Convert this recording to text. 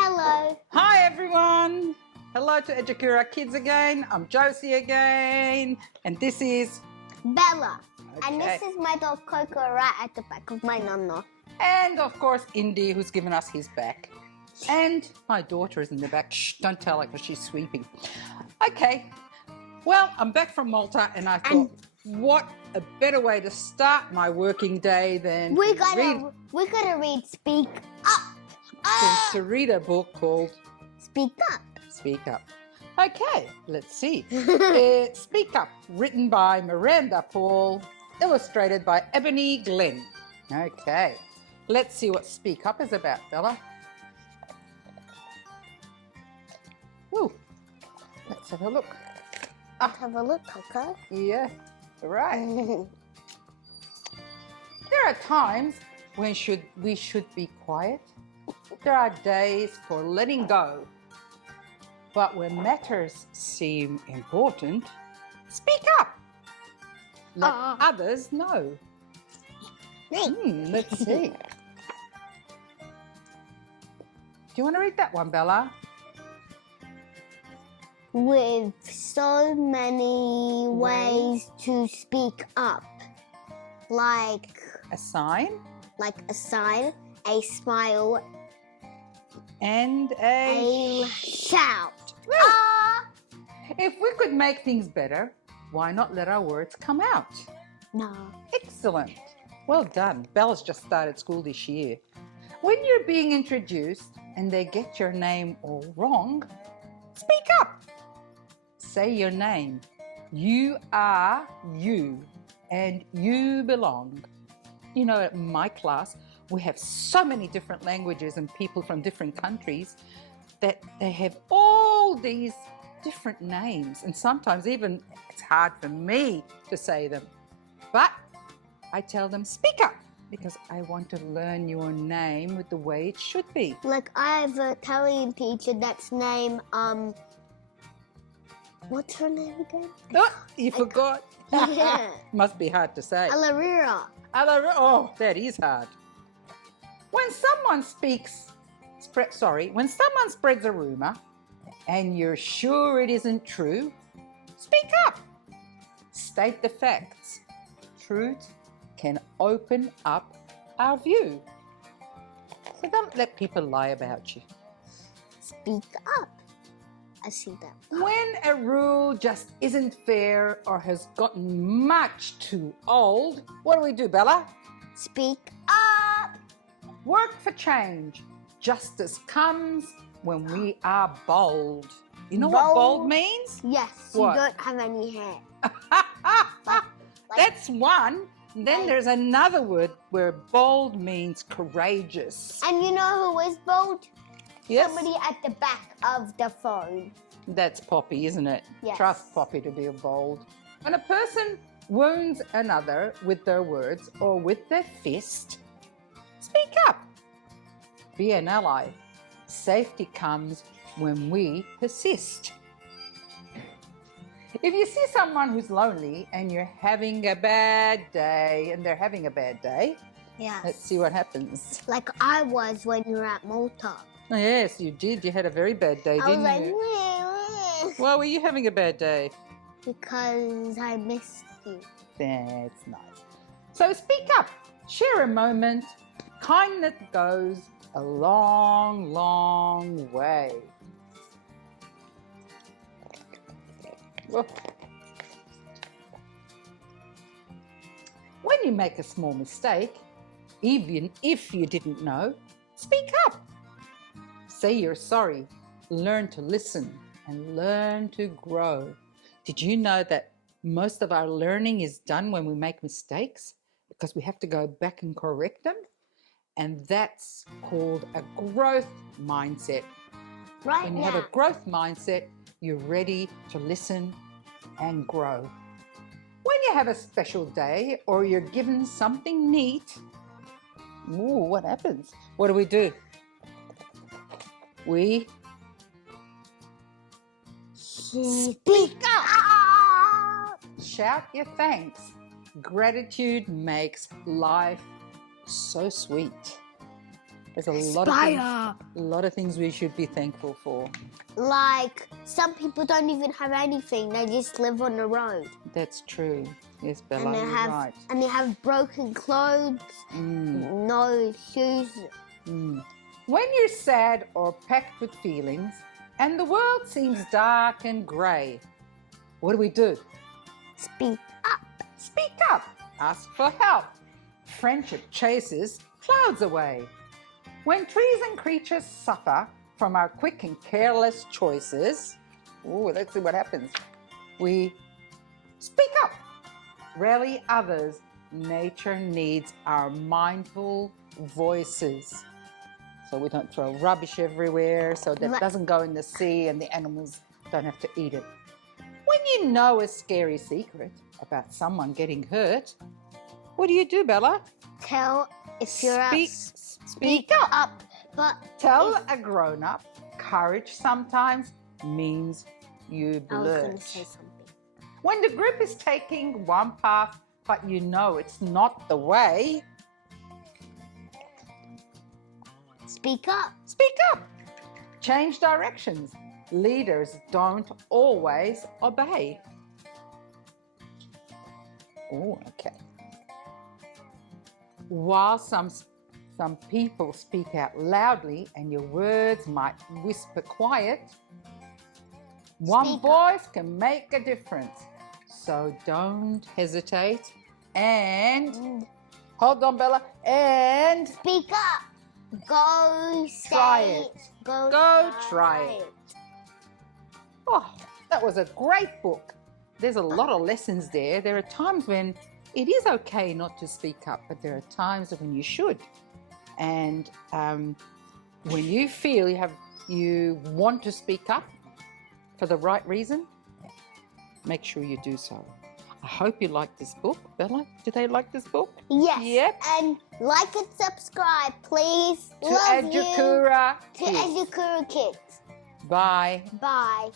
Hello. Hi everyone. Hello to Edukura Kids again. I'm Josie again. And this is Bella. And Okay. this is my dog Coco right at the back of my nonna. And of course Indy, who's given us his back. And my daughter is in the back. Shh, don't tell her because she's sweeping. Okay. Well, I'm back from Malta and I thought, what a better way to start my working day than We're gonna read Speak Up. to read a book called Speak Up. Speak Up. Okay, let's see. Speak Up, written by Miranda Paul, illustrated by Ebony Glenn. Okay, let's see what Speak Up is about, Bella. Ooh, let's have a look. Have a look, Coco. Yeah, right. There are times when we should be quiet. There are days for letting go. But when matters seem important, speak up. Let others know. Let's see. Do you want to read that one, Bella? With so many ways to speak up, like A sign a sign, a smile, and a... a shout. If we could make things better, why not let our words come out? No. Excellent. Well done. Bella's just started school this year. When you're being introduced and they get your name all wrong, speak up. Say your name. You are you and you belong. You know, at my class, we have so many different languages and people from different countries that they have all these different names. And sometimes even it's hard for me to say them. But I tell them, speak up, because I want to learn your name with the way it should be. Like I have an Italian teacher that's named what's her name again? Oh, you forgot. Yeah. Must be hard to say. Alarira. Oh, that is hard. When someone when someone spreads a rumor and you're sure it isn't true, speak up. State the facts. Truth can open up our view. So don't let people lie about you. Speak up. I see that. When a rule just isn't fair or has gotten much too old, what do, Bella? Speak up. Work for change. Justice comes when we are bold. You know what bold means? Yes, What? you don't have any hair. That's one. Then there's another word where bold means courageous. And you know who is bold? Yes? Somebody at the back of the phone. That's Poppy, isn't it? Yes. Trust Poppy to be bold. When a person wounds another with their words or with their fist, speak up. Be an ally. Safety comes when we persist. If you see someone who's lonely and you're having a bad day, and they're having a bad day, Yes. let's see what happens. Like I was when you were at Malta. Yes, you did. You had a very bad day, I was didn't like, you? "Meh, Why were you having a bad day? because I missed you. That's nice. So speak up. Share a moment. Kindness goes a long, long way. Whoa. When you make a small mistake, even if you didn't know, speak up. Say you're sorry. Learn to listen and learn to grow. Did you know that most of our learning is done when we make mistakes? Because we have to go back and correct them. And that's called a growth mindset. Right When you now. have a growth mindset, you're ready to listen and grow. When you have a special day or you're given something neat, what happens? What do? We Speak up. shout your thanks. Gratitude makes life so sweet. There's a lot of things we should be thankful for. Like, some people don't even have anything. They just live on the road. That's true. Yes, Bella, And they you're have right. and they have broken clothes, no shoes. When you're sad or packed with feelings and the world seems dark and grey, what do? Speak up. Speak up. Ask for help. Friendship chases clouds away. When trees and creatures suffer from our quick and careless choices, let's see what happens. We speak up. Rally others. Nature needs our mindful voices. So we don't throw rubbish everywhere, so that it doesn't go in the sea and the animals don't have to eat it. When you know a scary secret about someone getting hurt, what do, Bella? Tell if you're Speak up. But Tell a grown-up, courage sometimes means you I was going to blurt. say something. When the group is taking one path, but you know it's not the way, Speak up. speak up. Change directions. Leaders don't always obey. Oh, okay. While some people speak out loudly and your words might whisper quiet, one Speak voice can make a difference. So don't hesitate and hold on, Bella, and Speak up. Go Try say it. Go try it. Oh, that was a great book. There's a lot of lessons there. There are times when it is okay not to speak up, but there are times when you should. And when you feel you want to speak up for the right reason, make sure you do so. I hope you like this book. Bella, do they like this book? Yes. Yep. And like and subscribe, please. To Love Edukura you. To Kids. Edukura Kids. Bye. Bye.